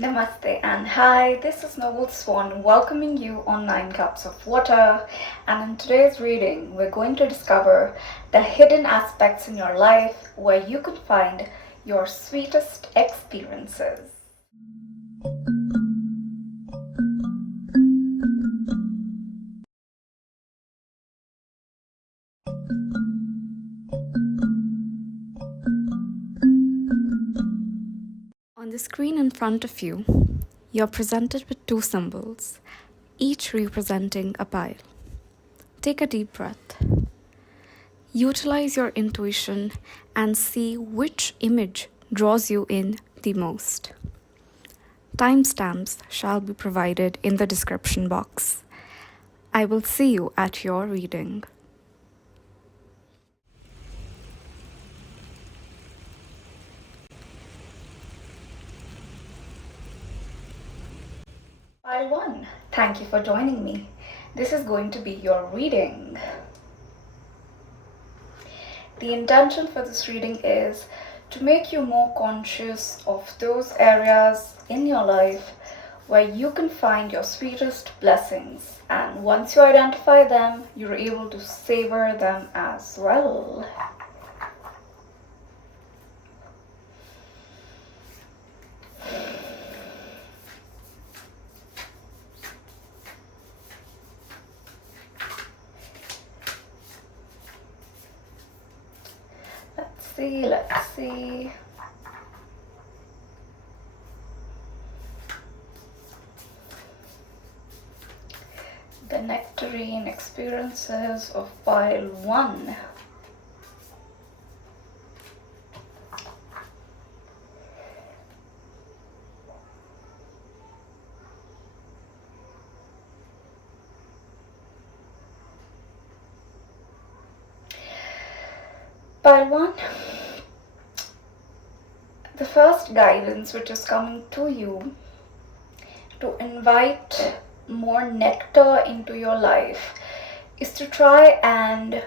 Namaste and hi, this is Noble Swan welcoming you on 9 Cups of Water, and in today's reading we're going to discover the hidden aspects in your life where you could find your sweetest experiences. On the screen in front of you, you're presented with two symbols, each representing a pile. Take a deep breath. Utilize your intuition and see which image draws you in the most. Timestamps shall be provided in the description box. I will see you at your reading. Pile 1, thank you for joining me. This is going to be your reading. The intention for this reading is to make you more conscious of those areas in your life where you can find your sweetest blessings, and once you identify them, you're able to savor them as well. Let's see. The nectarine experiences of pile 1. Pile 1. The first guidance which is coming to you to invite more nectar into your life is to try and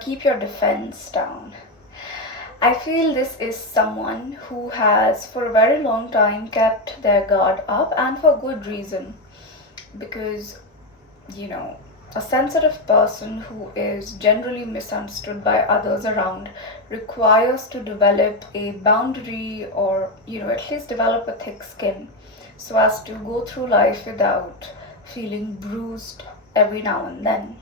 keep your defense down. I feel this is someone who has for a very long time kept their guard up, and for good reason, because a sensitive person who is generally misunderstood by others around requires to develop a boundary, or at least develop a thick skin so as to go through life without feeling bruised every now and then.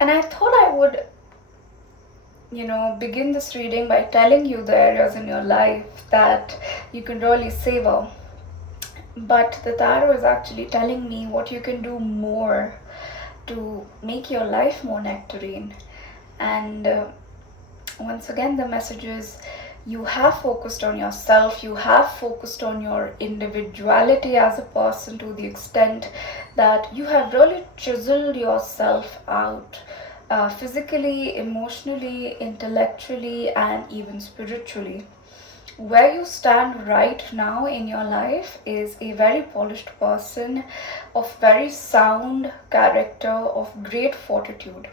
And I thought I would begin this reading by telling you the areas in your life that you can really savor. But the tarot is actually telling me what you can do more to make your life more nectarine. And once again, the message is you have focused on yourself, you have focused on your individuality as a person to the extent that you have really chiseled yourself out physically, emotionally, intellectually, and even spiritually. Where you stand right now in your life is a very polished person of very sound character, of great fortitude.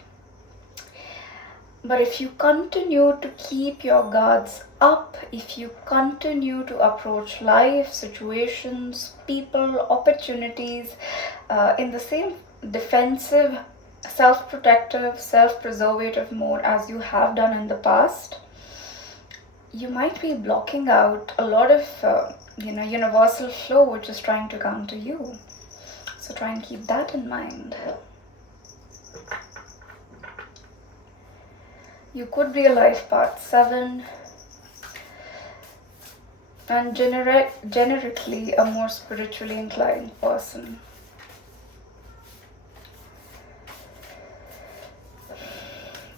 But if you continue to keep your guards up, if you continue to approach life, situations, people, opportunities in the same defensive, self-protective, self-preservative mode as you have done in the past, you might be blocking out a lot of universal flow which is trying to come to you. So try and keep that in mind. You could be a life path 7 and generically a more spiritually inclined person.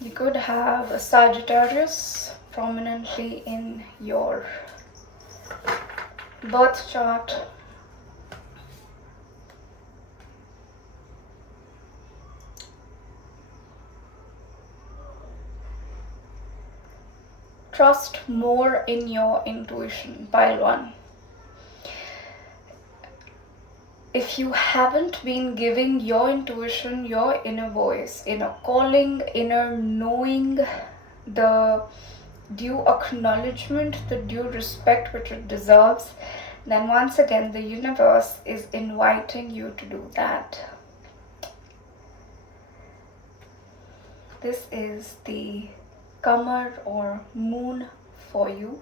You could have a Sagittarius prominently in your birth chart. Trust more in your intuition, pile 1. If you haven't been giving your intuition, your inner voice, inner calling, inner knowing, the due acknowledgement, the due respect which it deserves, then once again the universe is inviting you to do that. This is the Qamar or moon for you.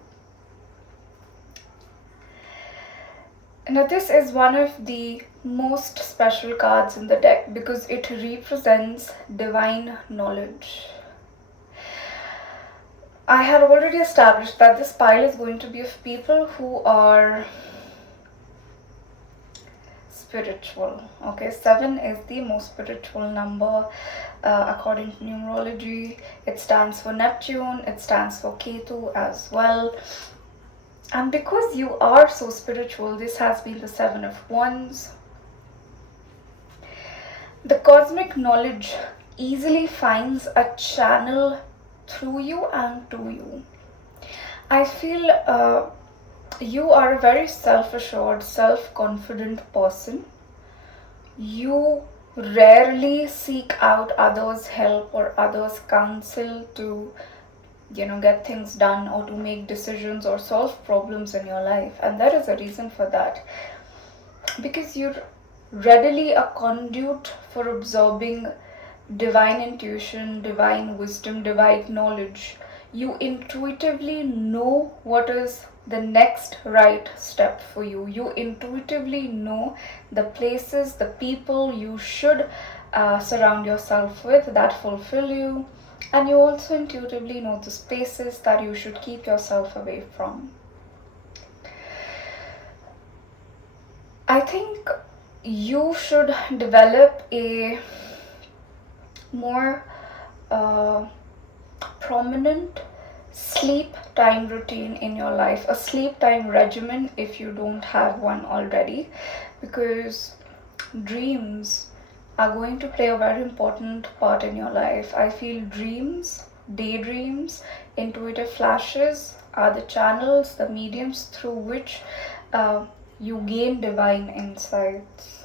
Now this is one of the most special cards in the deck because it represents divine knowledge. I had already established that this pile is going to be of people who are spiritual. Okay, 7 is the most spiritual number according to numerology. It stands for Neptune, it stands for Ketu as well. And because you are so spiritual, this has been the 7 of Wands. The cosmic knowledge easily finds a channel through you and to you. I feel you are a very self-assured, self-confident person. You rarely seek out others' help or others' counsel to get things done or to make decisions or solve problems in your life, and there is a reason for that, because you're readily a conduit for absorbing divine intuition, divine wisdom, divine knowledge. You intuitively know what is the next right step for you. You intuitively know the places, the people you should surround yourself with that fulfill you. And you also intuitively know the spaces that you should keep yourself away from. I think you should develop a more prominent sleep time routine in your life, a sleep time regimen if you don't have one already, because dreams are going to play a very important part in your life. I feel dreams, daydreams, intuitive flashes are the channels, the mediums through which you gain divine insights.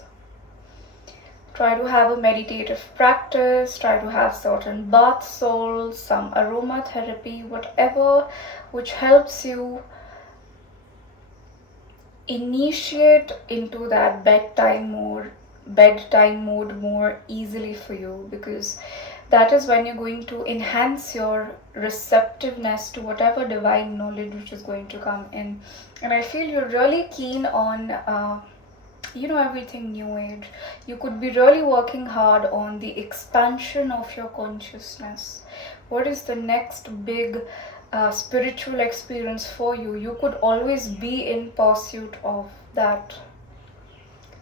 Try to have a meditative practice, try to have certain bath salts, some aromatherapy, whatever which helps you initiate into that bedtime mode more easily for you, because that is when you're going to enhance your receptiveness to whatever divine knowledge which is going to come in. And I feel you're really keen on everything new age. You could be really working hard on the expansion of your consciousness. What is the next big spiritual experience for you? You could always be in pursuit of that.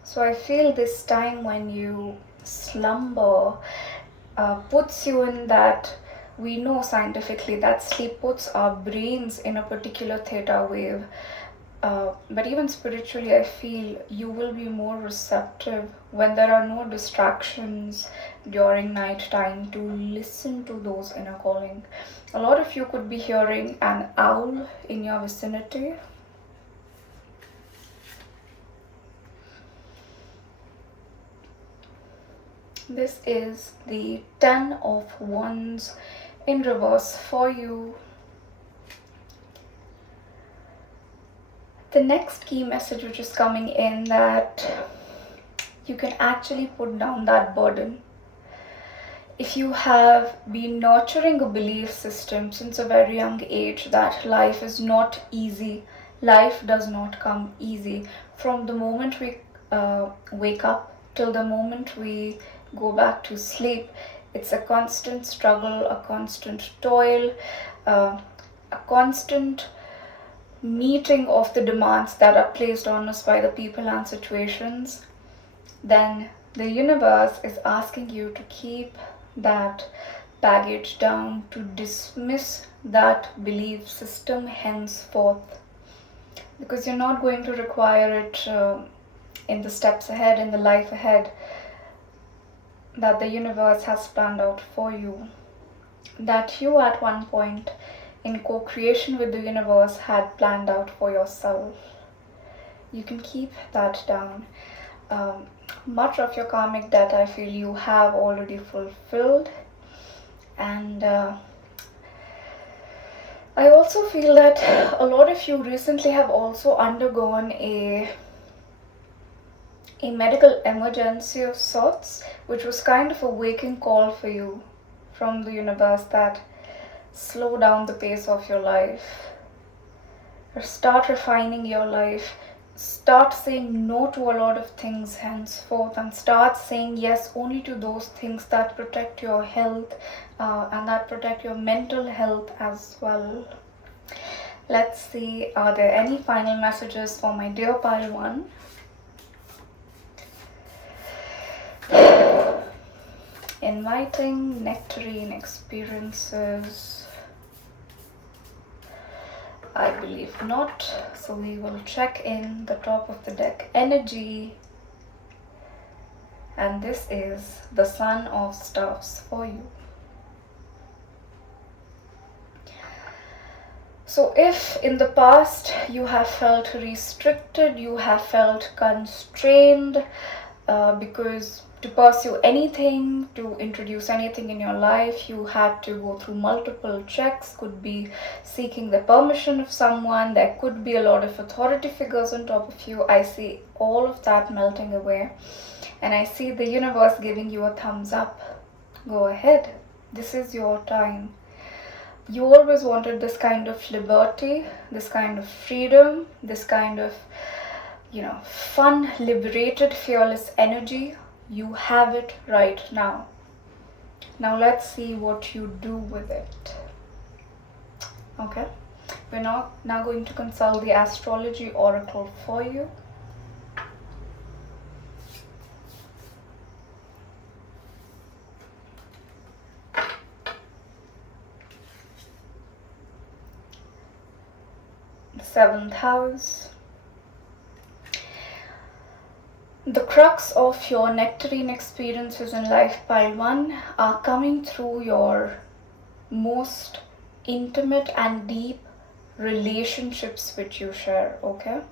So I feel this time when you slumber puts you in that, we know scientifically that sleep puts our brains in a particular theta wave. But even spiritually, I feel you will be more receptive when there are no distractions during night time to listen to those inner calling. A lot of you could be hearing an owl in your vicinity. This is the 10 of Wands in reverse for you. The next key message which is coming in, that you can actually put down that burden. If you have been nurturing a belief system since a very young age that life is not easy, life does not come easy, from the moment we wake up till the moment we go back to sleep, it's a constant struggle, a constant toil, a constant meeting of the demands that are placed on us by the people and situations, then the universe is asking you to keep that baggage down, to dismiss that belief system henceforth, because you're not going to require it in the steps ahead, in the life ahead that the universe has planned out for you, that you at one point in co-creation with the universe had planned out for yourself. You can keep that down. Much of your karmic debt, I feel, you have already fulfilled, and I also feel that a lot of you recently have also undergone a medical emergency of sorts, which was kind of a waking call for you from the universe that slow down the pace of your life, or start refining your life, start saying no to a lot of things henceforth, and start saying yes only to those things that protect your health and that protect your mental health as well. Let's see, are there any final messages for my dear pile one? Inviting nectarine experiences. I believe not. So we will check in the top of the deck energy. And this is the Sun of Staffs for you. So if in the past you have felt restricted, you have felt constrained because to pursue anything, to introduce anything in your life, you had to go through multiple checks, could be seeking the permission of someone, there could be a lot of authority figures on top of you. I see all of that melting away, and I see the universe giving you a thumbs up. Go ahead, this is your time. You always wanted this kind of liberty, this kind of freedom, this kind of fun, liberated, fearless energy. You have it right now. Now let's see what you do with it. Okay, we're now going to consult the astrology oracle for you. The 7th house. The crux of your nectarine experiences in life, pile 1, are coming through your most intimate and deep relationships which you share, okay?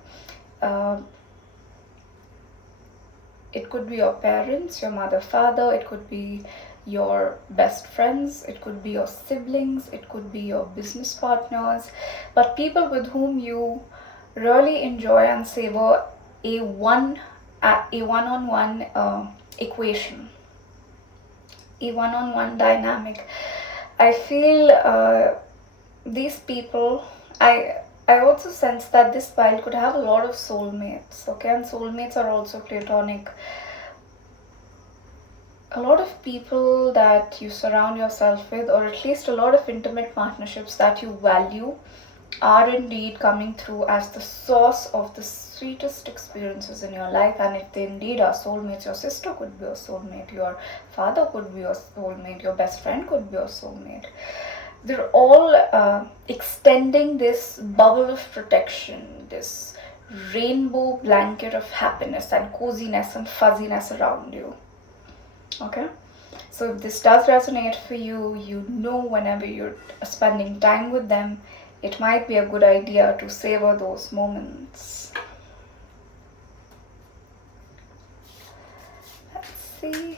It could be your parents, your mother, father, it could be your best friends, it could be your siblings, it could be your business partners, but people with whom you really enjoy and savor a one-on-one equation, a one-on-one dynamic. I feel these people, I also sense that this pile could have a lot of soulmates, okay? And soulmates are also platonic. A lot of people that you surround yourself with, or at least a lot of intimate partnerships that you value, are indeed coming through as the source of the sweetest experiences in your life. And if they indeed are soulmates, your sister could be a soulmate, your father could be a soulmate, your best friend could be a soulmate. They're all extending this bubble of protection, this rainbow blanket of happiness and coziness and fuzziness around you. Okay, so if this does resonate for you, you know whenever you're spending time with them, it might be a good idea to savor those moments. Let's see.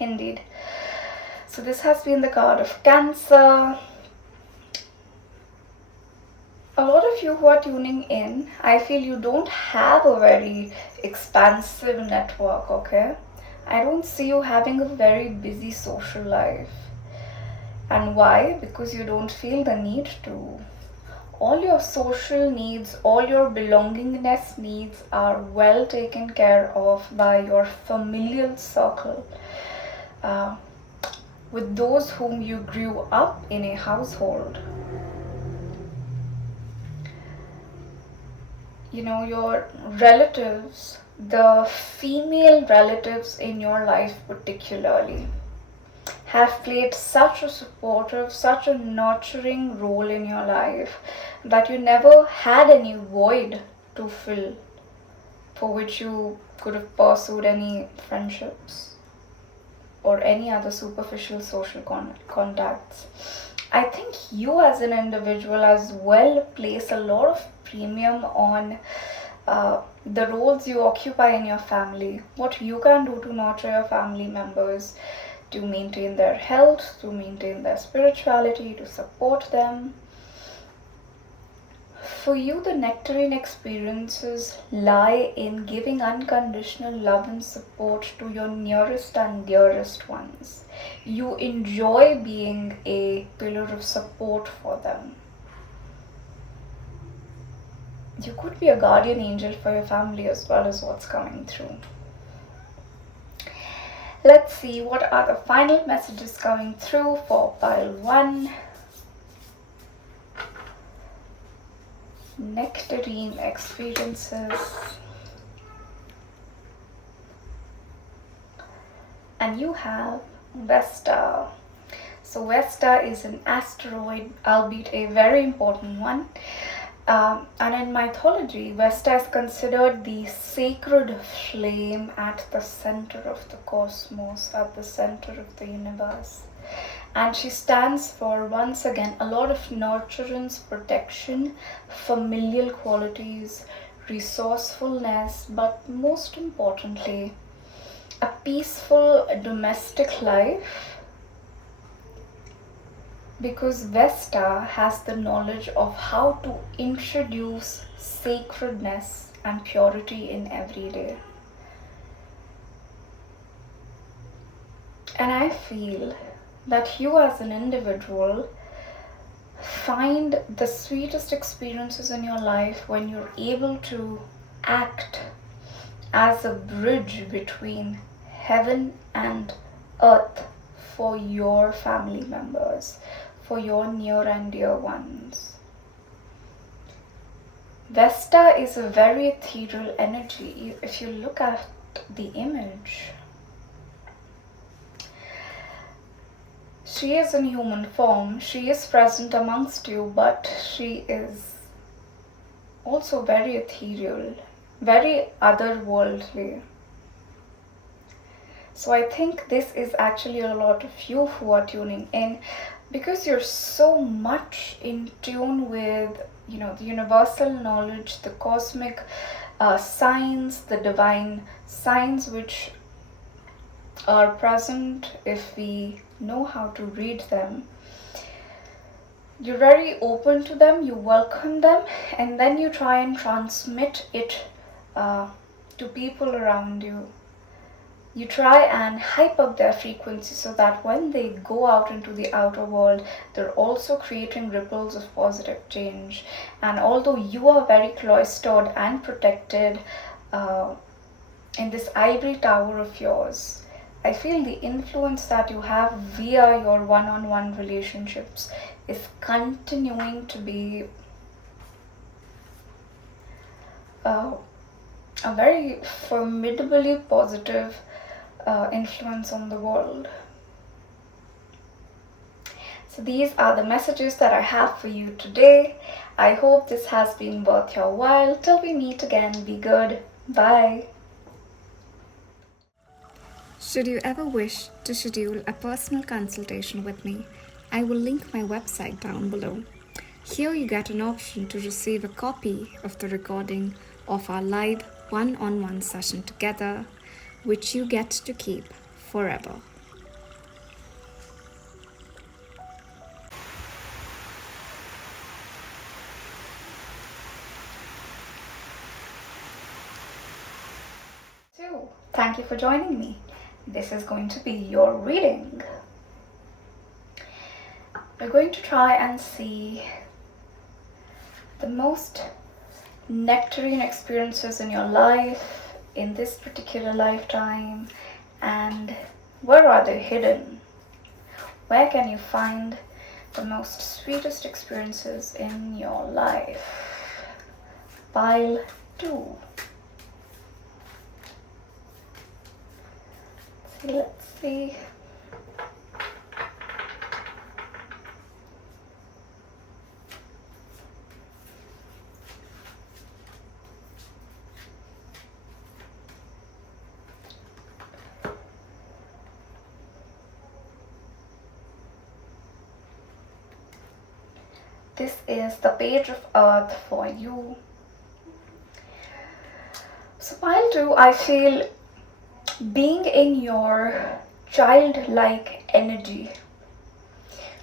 Indeed. So this has been the card of Cancer. A lot of you who are tuning in, I feel you don't have a very expansive network, okay? I don't see you having a very busy social life. And why? Because you don't feel the need to. All your social needs, all your belongingness needs are well taken care of by your familial circle. With those whom you grew up in a household. You know, your relatives, the female relatives in your life particularly, have played such a supportive, such a nurturing role in your life that you never had any void to fill for which you could have pursued any friendships or any other superficial social contacts. I think you as an individual as well place a lot of premium on the roles you occupy in your family, what you can do to nurture your family members, to maintain their health, to maintain their spirituality, to support them. For you, the nectarine experiences lie in giving unconditional love and support to your nearest and dearest ones. You enjoy being a pillar of support for them. You could be a guardian angel for your family as well as what's coming through. Let's see what are the final messages coming through for pile 1. Nectarine experiences. And you have Vesta. So Vesta is an asteroid, albeit a very important one. And in mythology, Vesta is considered the sacred flame at the center of the cosmos, at the center of the universe. And she stands for, once again, a lot of nurturance, protection, familial qualities, resourcefulness, but most importantly, a peaceful domestic life. Because Vesta has the knowledge of how to introduce sacredness and purity in every day. And I feel that you as an individual find the sweetest experiences in your life when you're able to act as a bridge between heaven and earth for your family members, for your near and dear ones. Vesta is a very ethereal energy. If you look at the image, she is in human form. She is present amongst you, but she is also very ethereal, very otherworldly. So I think this is actually a lot of you who are tuning in, because you're so much in tune with, the universal knowledge, the cosmic signs, the divine signs which are present if we know how to read them. You're very open to them, you welcome them, and then you try and transmit it to people around you. You try and hype up their frequency so that when they go out into the outer world, they're also creating ripples of positive change. And although you are very cloistered and protected in this ivory tower of yours, I feel the influence that you have via your one-on-one relationships is continuing to be a very formidably positive influence on the world. So these are the messages that I have for you today. I hope this has been worth your while. Till we meet again, be good. Bye. Should you ever wish to schedule a personal consultation with me, I will link my website down below. Here you get an option to receive a copy of the recording of our live one-on-one session together, which you get to keep forever. So, thank you for joining me. This is going to be your reading. We're going to try and see the most nectarine experiences in your life in this particular lifetime, and where are they hidden? Where can you find the most sweetest experiences in your life? Pile 2. Let's see. This is the Page of Earth for you. So while too, I feel being in your childlike energy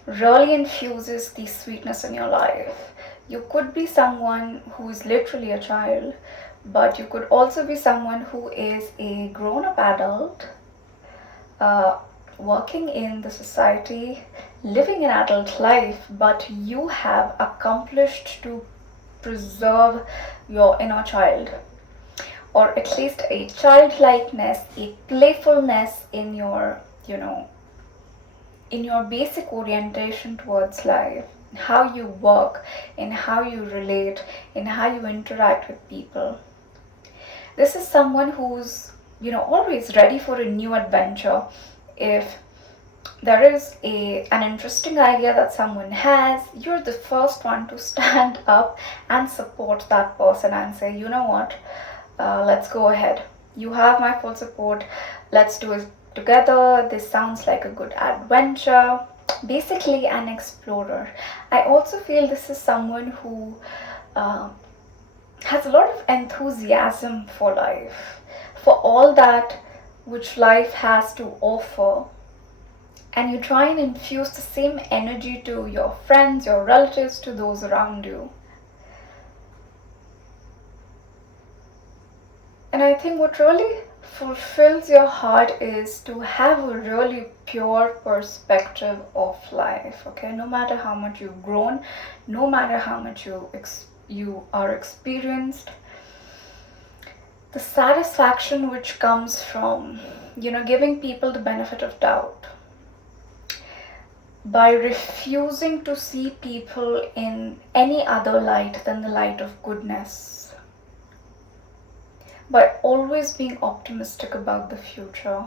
really infuses the sweetness in your life. You could be someone who is literally a child, but you could also be someone who is a grown up adult, uh, working in the society, living an adult life, but you have accomplished to preserve your inner child, or at least a childlikeness, a playfulness in your, in your basic orientation towards life, how you work, in how you relate, in how you interact with people. This is someone who's, always ready for a new adventure. If there is an interesting idea that someone has, you're the first one to stand up and support that person and say, you know what, let's go ahead. You have my full support. Let's do it together. This sounds like a good adventure. Basically, an explorer. I also feel this is someone who has a lot of enthusiasm for life, for all that which life has to offer. And you try and infuse the same energy to your friends, your relatives, to those around you. And I think what really fulfills your heart is to have a really pure perspective of life. Okay, no matter how much you've grown, no matter how much you are experienced, the satisfaction which comes from giving people the benefit of doubt, by refusing to see people in any other light than the light of goodness, by always being optimistic about the future,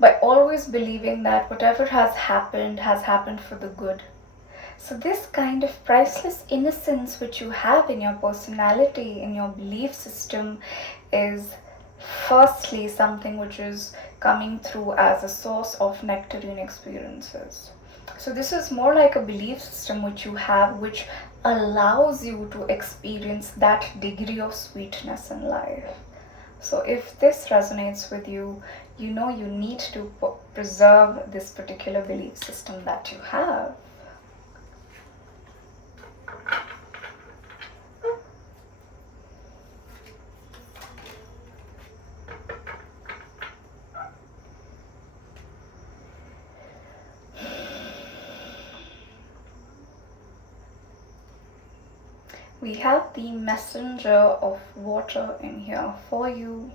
by always believing that whatever has happened for the good. So this kind of priceless innocence which you have in your personality, in your belief system, is firstly something which is coming through as a source of nectarine experiences. So this is more like a belief system which you have, which allows you to experience that degree of sweetness in life. So if this resonates with you, you need to preserve this particular belief system that you have. We have the messenger of water in here for you.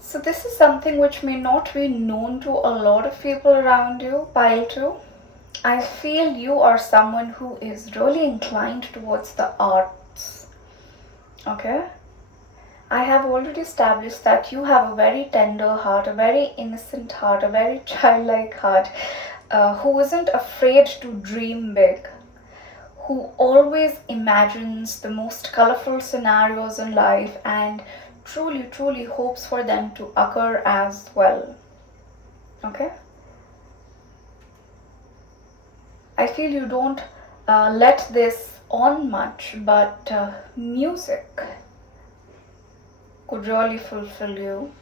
So this is something which may not be known to a lot of people around you, pile 2. I feel you are someone who is really inclined towards the arts. Okay? I have already established that you have a very tender heart, a very innocent heart, a very childlike heart, who isn't afraid to dream big, who always imagines the most colorful scenarios in life and truly hopes for them to occur as well. Okay? I feel you don't let this on much, but music could really fulfill you.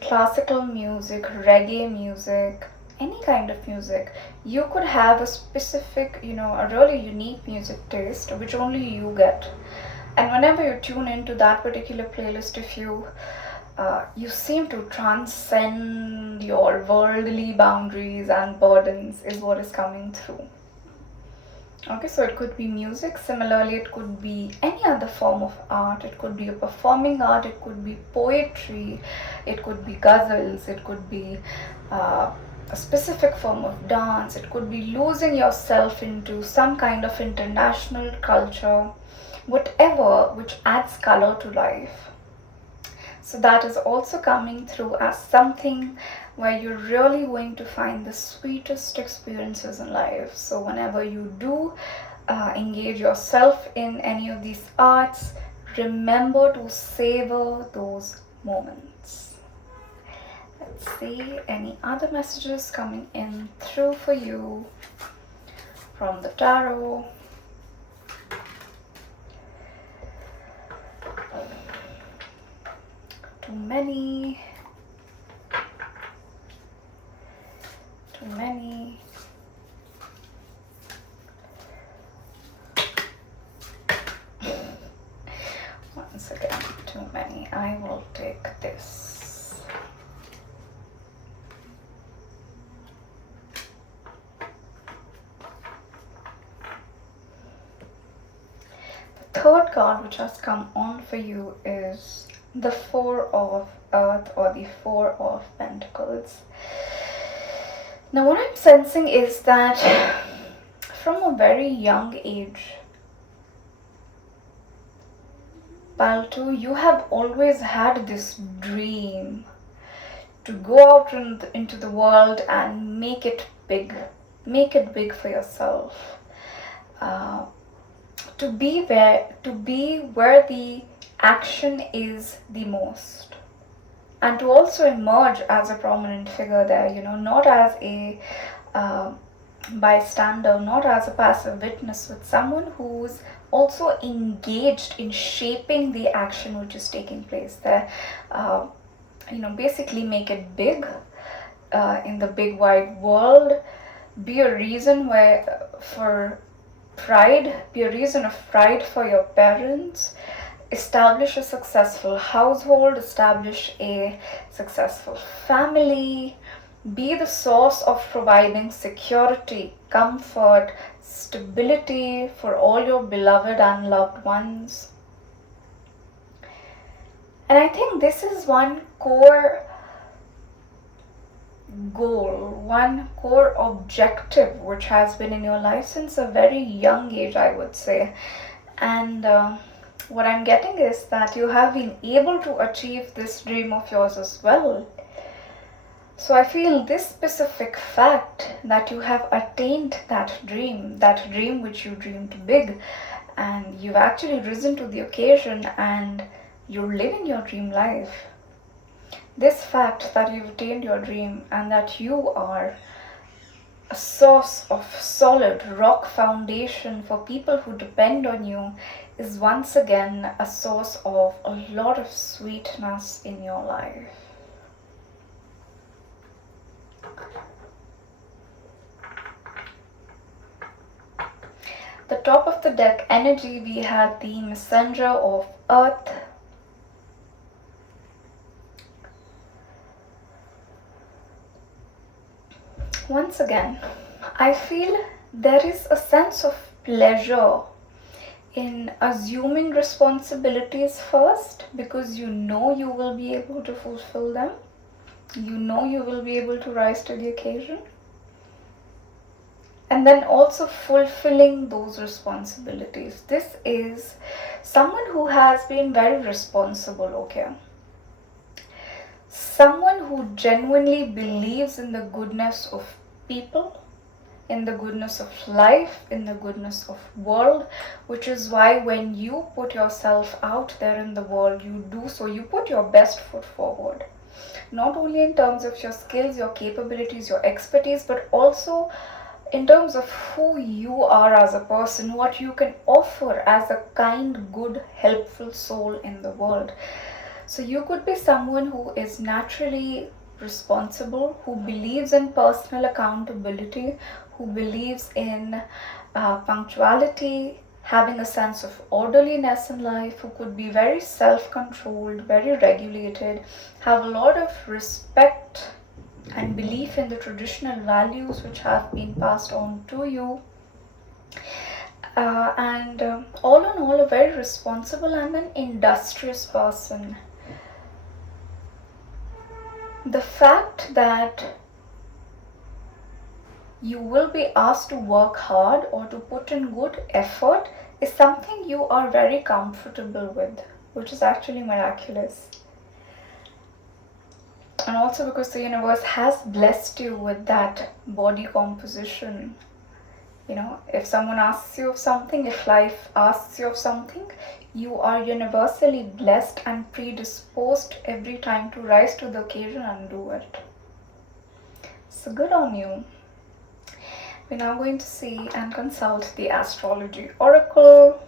Classical music, reggae music, any kind of music. You could have a specific, a really unique music taste which only you get. And whenever you tune into that particular playlist, if you seem to transcend your worldly boundaries and burdens, is what is coming through. Okay, so it could be music. Similarly, it could be any other form of art. It could be a performing art. It could be poetry. It could be ghazals. It could be a specific form of dance. It could be losing yourself into some kind of international culture, whatever which adds color to life. So that is also coming through as something where you're really going to find the sweetest experiences in life. So whenever you do engage yourself in any of these arts, remember to savor those moments. Let's see any other messages coming in through for you from the tarot. many. Too many. Once again, too many. I will take this. The third card which has come on for you is the Four of Earth, or the Four of Pentacles. Now what I'm sensing is that from a very young age, Palto, you have always had this dream to go out into the world and make it big for yourself, to be where the action is the most, and to also emerge as a prominent figure there, not as a bystander, not as a passive witness, but someone who's also engaged in shaping the action which is taking place there. Basically make it big in the big wide world, be a reason for pride, be a reason of pride for your parents, establish a successful household, establish a successful family, be the source of providing security, comfort, stability for all your beloved and loved ones. And I think this is one core goal, one core objective which has been in your life since a very young age, I would say. And what I'm getting is that you have been able to achieve this dream of yours as well. So I feel this specific fact that you have attained that dream which you dreamed big, and you've actually risen to the occasion and you're living your dream life. This fact that you've attained your dream and that you are a source of solid rock foundation for people who depend on you is once again a source of a lot of sweetness in your life. The top of the deck energy, we have the Messenger of Earth. Once again, I feel there is a sense of pleasure in assuming responsibilities first, because you know you will be able to fulfill them. You know you will be able to rise to the occasion. And then also fulfilling those responsibilities. This is someone who has been very responsible, okay? Someone who genuinely believes in the goodness of people, in the goodness of life, in the goodness of world, which is why when you put yourself out there in the world, you do so, you put your best foot forward. Not only in terms of your skills, your capabilities, your expertise, but also in terms of who you are as a person, what you can offer as a kind, good, helpful soul in the world. So you could be someone who is naturally responsible, who believes in personal accountability, who believes in punctuality, having a sense of orderliness in life, who could be very self-controlled, very regulated, have a lot of respect and belief in the traditional values which have been passed on to you, and all in all a very responsible and an industrious person. The fact that you will be asked to work hard or to put in good effort is something you are very comfortable with, which is actually miraculous. And also because the universe has blessed you with that body composition. If someone asks you of something, if life asks you of something, you are universally blessed and predisposed every time to rise to the occasion and do it. So good on you. We're now going to see and consult the astrology oracle.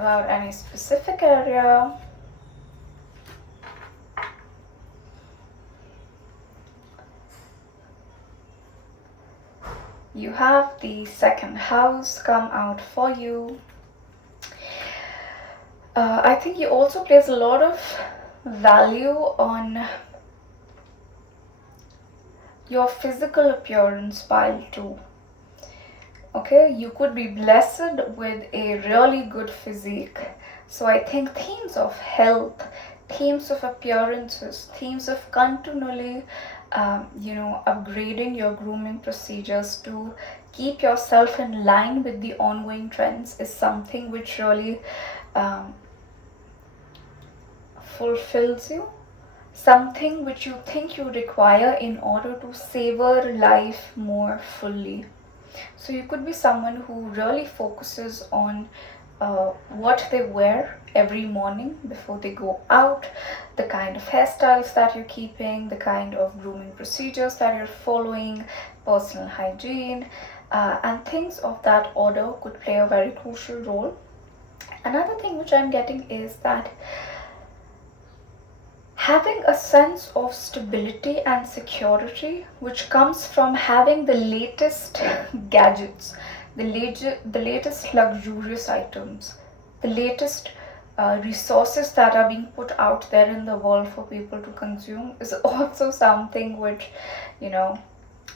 about any specific area. You have the second house come out for you. I think you also place a lot of value on your physical appearance, pile 2. Okay, you could be blessed with a really good physique. So I think themes of health, themes of appearances, themes of continually upgrading your grooming procedures to keep yourself in line with the ongoing trends is something which really fulfills you, something which you think you require in order to savor life more fully. So you could be someone who really focuses on what they wear every morning before they go out, the kind of hairstyles that you're keeping, the kind of grooming procedures that you're following, personal hygiene, and things of that order could play a very crucial role. Another thing which I'm getting is that having a sense of stability and security, which comes from having the latest gadgets, the latest luxurious items, the latest resources that are being put out there in the world for people to consume, is also something which,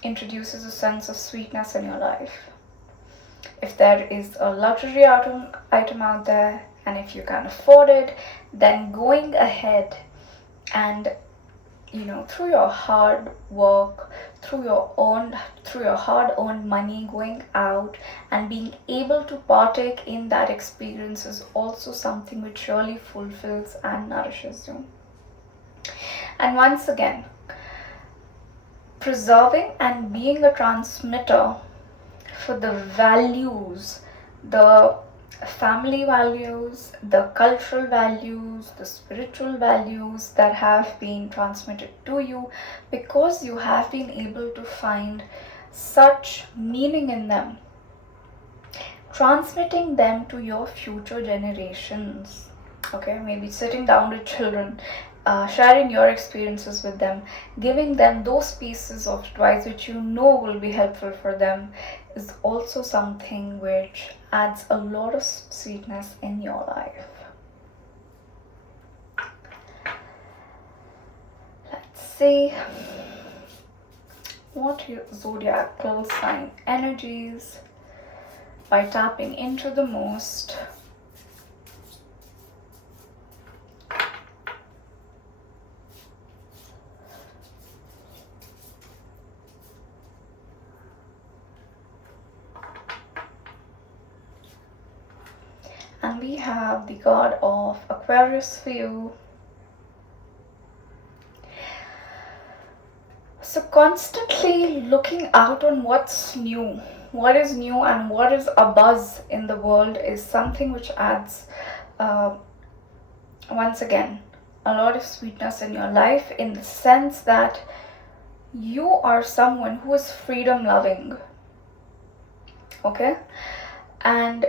introduces a sense of sweetness in your life. If there is a luxury item out there, and if you can afford it, then going ahead and through your hard work, through your hard-earned money, going out and being able to partake in that experience is also something which really fulfills and nourishes you. And once again, preserving and being a transmitter for the values, the family values, the cultural values, the spiritual values that have been transmitted to you, because you have been able to find such meaning in them, transmitting them to your future generations. Okay, maybe sitting down with children, sharing your experiences with them, giving them those pieces of advice which you know will be helpful for them, is also something which adds a lot of sweetness in your life. Let's see what your zodiacal sign energies by tapping into the most. And we have the card of Aquarius for you. So constantly looking out on what's new, what is new and what is abuzz in the world is something which adds, once again, a lot of sweetness in your life, in the sense that you are someone who is freedom loving. Okay? And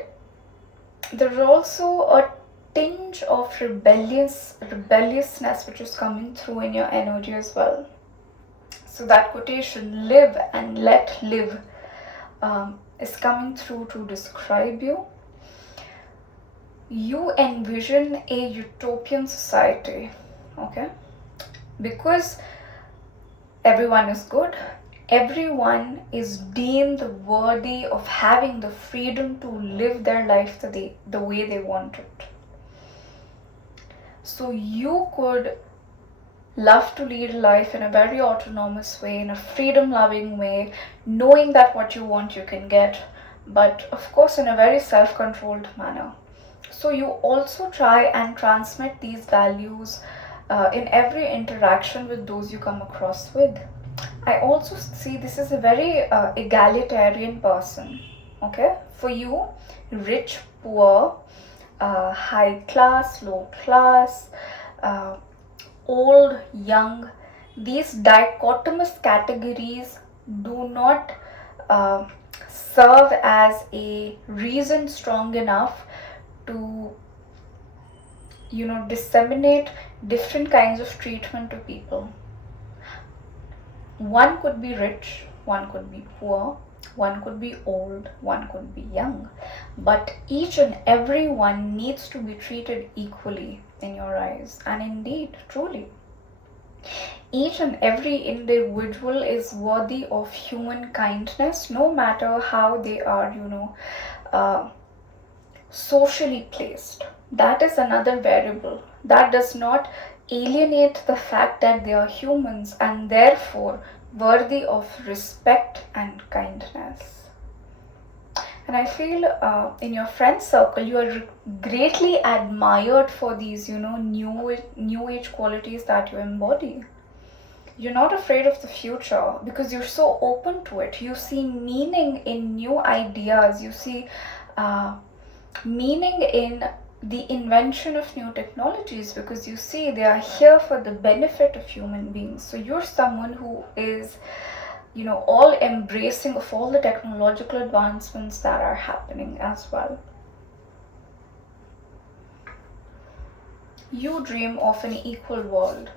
there's also a tinge of rebelliousness which is coming through in your energy as well. So that quotation, live and let live, is coming through to describe you. You envision a utopian society, okay? Because everyone is good, everyone is deemed worthy of having the freedom to live their life the way they want it. So you could love to lead life in a very autonomous way, in a freedom-loving way, knowing that what you want you can get, but of course in a very self-controlled manner. So you also try and transmit these values in every interaction with those you come across with. I also see this is a very egalitarian person. Okay, for you, rich, poor, high class, low class, old, young, these dichotomous categories do not serve as a reason strong enough to disseminate different kinds of treatment to people. One could be rich, one could be poor, one could be old, one could be young, but each and every one needs to be treated equally in your eyes. And indeed, truly, each and every individual is worthy of human kindness, no matter how they are, socially placed. That is another variable. That does not alienate the fact that they are humans and therefore worthy of respect and kindness. And I feel in your friend circle, you are greatly admired for these, new age qualities that you embody. You're not afraid of the future because you're so open to it. You see meaning in new ideas. You see meaning in the invention of new technologies because you see they are here for the benefit of human beings. So you're someone who is, all embracing of all the technological advancements that are happening as well. You dream of an equal world,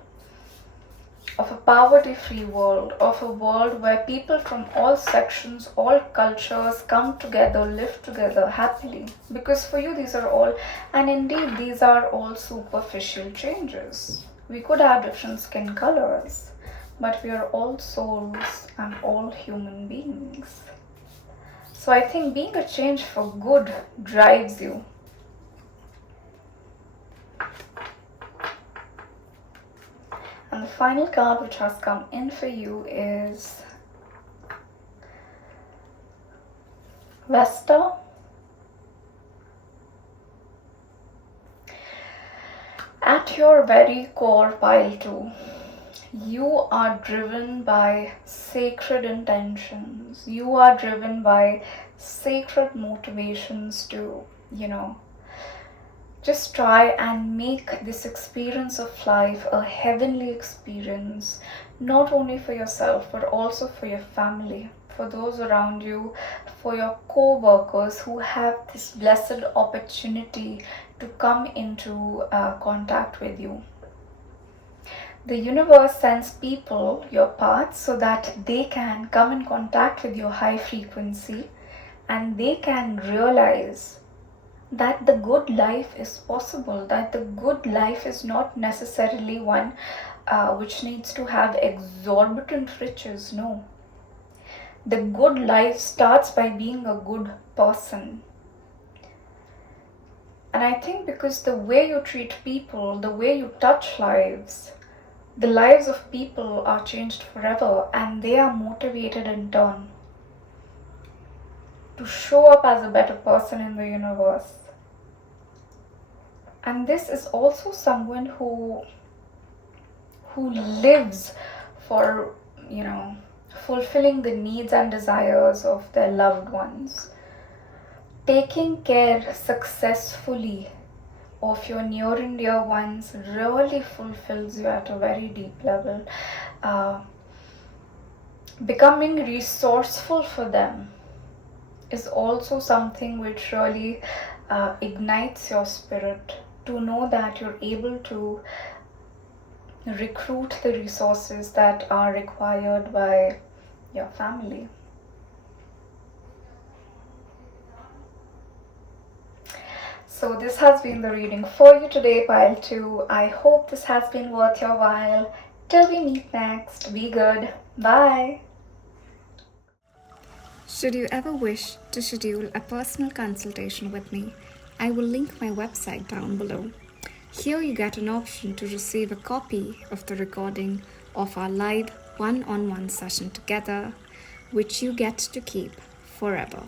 of a poverty-free world, of a world where people from all sections, all cultures come together, live together happily. Because for you, these are all, and indeed, these are all superficial changes. We could have different skin colors, but we are all souls and all human beings. So I think being a change for good drives you. And the final card which has come in for you is Vesta. At your very core, pile 2, you are driven by sacred intentions. You are driven by sacred motivations to, just try and make this experience of life a heavenly experience, not only for yourself, but also for your family, for those around you, for your co-workers who have this blessed opportunity to come into contact with you. The universe sends people your path so that they can come in contact with your high frequency and they can realize that the good life is possible, that the good life is not necessarily one which needs to have exorbitant riches. No. The good life starts by being a good person. And I think because the way you treat people, the way you touch lives, the lives of people are changed forever and they are motivated in turn to show up as a better person in the universe. And this is also someone who lives for, fulfilling the needs and desires of their loved ones. Taking care successfully of your near and dear ones really fulfills you at a very deep level. Becoming resourceful for them is also something which really ignites your spirit, to know that you're able to recruit the resources that are required by your family. So this has been the reading for you today, pile 2. I hope this has been worth your while. Till we meet next, be good. Bye. Should you ever wish to schedule a personal consultation with me, I will link my website down below. Here you get an option to receive a copy of the recording of our live one-on-one session together, which you get to keep forever.